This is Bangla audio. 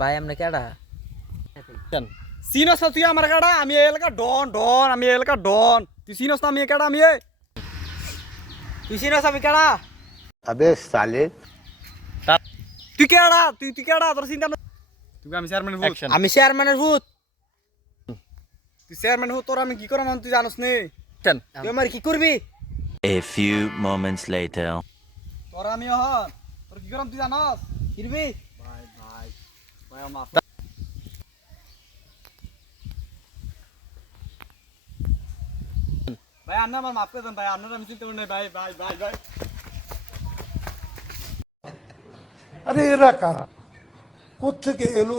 ভাই আমরা কেডা চিনস না তুই আমার কাটা আমি এলাকা ডন ডন আমি এলাকা ডন তুই চিনস না আমি কাটা আমি তুই চিনস আমি কাটা अबे साले তুই কেডা তুই কেডা তোর চিন্তা তুই আমি চেয়ারম্যান ভূত আমি চেয়ারম্যানের ভূত তুই চেয়ারম্যান ভূত তোর আমি কি করাম তুই জানোস নে তুই আমার কি করবি A few moments later. তোর আমি হন তোর কি করাম তুই জানোস করবি ভাই ভাই ভাই আমার ভাই আন্না আমার মাফ করে দেন ভাই আপনার আমি চিন্তা করি নাই ভাই ভাই ভাই ভাই আরে এরা কারা কোত্থেকে এলো